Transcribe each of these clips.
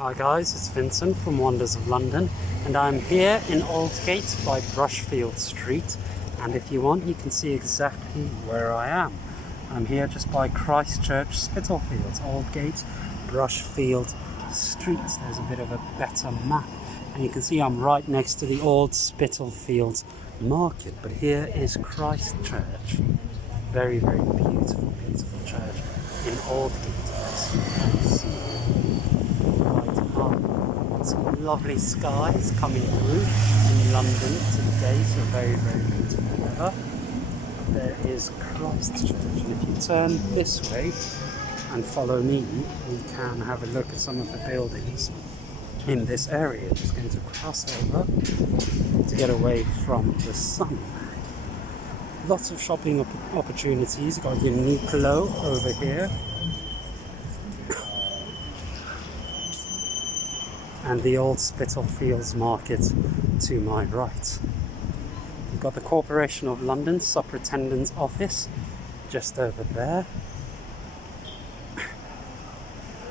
Hi guys, it's Vincent from Wonders of London, and I'm here in Aldgate by Brushfield Street, and if you want you can see exactly where I am. I'm here just by Christchurch, Spitalfields, Aldgate, Brushfield Street. There's a bit of a better map, and you can see I'm right next to the old Spitalfields market, but here is Christchurch. Very, very beautiful, beautiful church in Aldgate, as you can see. Some lovely skies coming through in London today, so very, very beautiful weather. There is Christchurch, and if you turn this way and follow me, we can have a look at some of the buildings in this area. Just going to cross over to get away from the sun. Lots of shopping opportunities. Got Uniqlo over here. And the old Spitalfields market to my right. We've got the Corporation of London Superintendent's office just over there.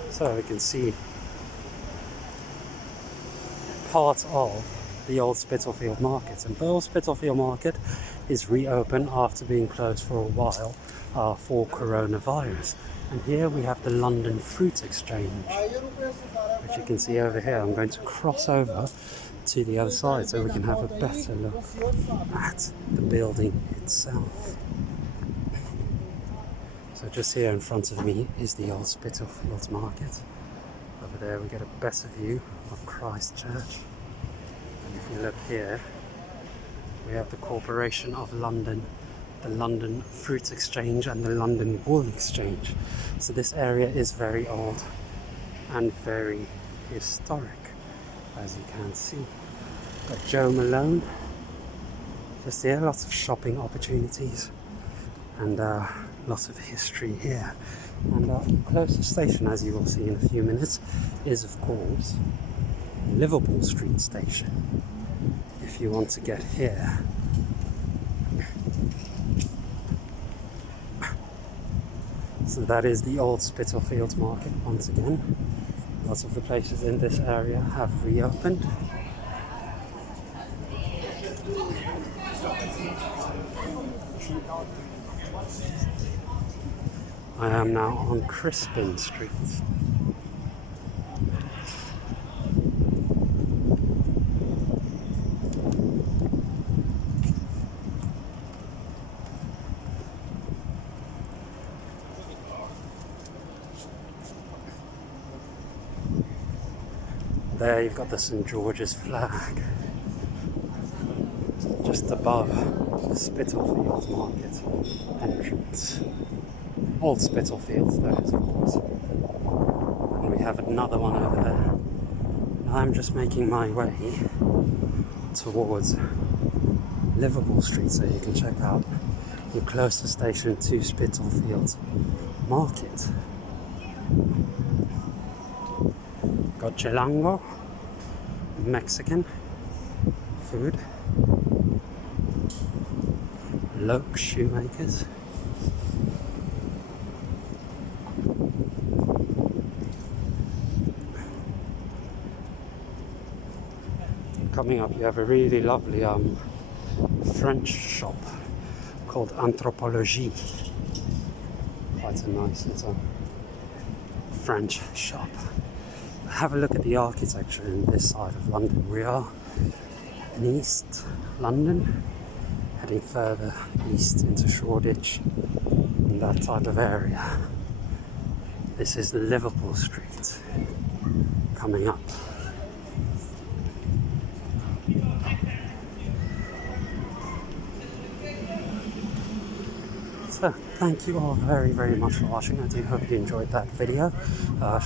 So we can see part of the old Spitalfield market. And the old Spitalfield market is reopened after being closed for a while for coronavirus. And here we have the London Fruit Exchange, which you can see over here. I'm going to cross over to the other side so we can have a better look at the building itself. So just here in front of me is the old Spitalfields market. Over there we get a better view of Christchurch. And if you look here, we have the Corporation of London, the London Fruit Exchange and the London Wool Exchange. So this area is very old and very historic, as you can see. Got Joe Malone just here, lots of shopping opportunities and lots of history here. And the closest station, as you will see in a few minutes, is of course Liverpool Street Station, if you want to get here. So that is the old Spitalfields market once again. Lots of the places in this area have reopened. I am now on Crispin Street. There you've got the St George's flag just above the Spitalfields market entrance. Old Spitalfields, that is, of course. And we have another one over there. And I'm just making my way towards Liverpool Street so you can check out the closest station to Spitalfields market. Got Chilango, Mexican food, Loke shoemakers, coming up you have a really lovely French shop called Anthropologie. Quite a nice little French shop. Have a look at the architecture in this side of London. We are in East London, heading further east into Shoreditch and that type of area. This is Liverpool Street coming up. So thank you all very, very much for watching. I do hope you enjoyed that video,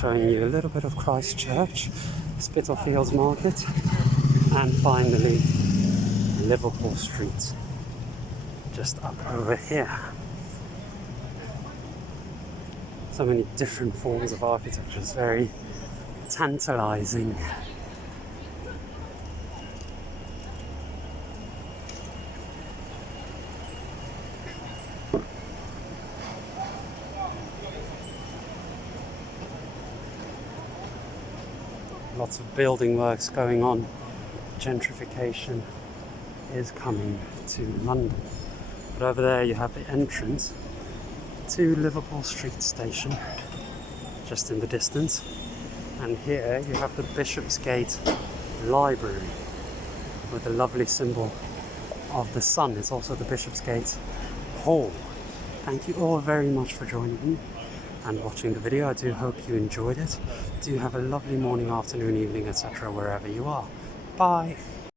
showing you a little bit of Christchurch, Spitalfields Market, and finally Liverpool Street, just up over here. So many different forms of architecture. It's very tantalizing. Lots of building works going on. Gentrification is coming to London. But over there you have the entrance to Liverpool Street Station, just in the distance. And here you have the Bishopsgate Library with the lovely symbol of the sun. It's also the Bishopsgate Hall. Thank you all very much for joining me and watching the video. I do hope you enjoyed it. Do have a lovely morning, afternoon, evening, etc. wherever you are. Bye!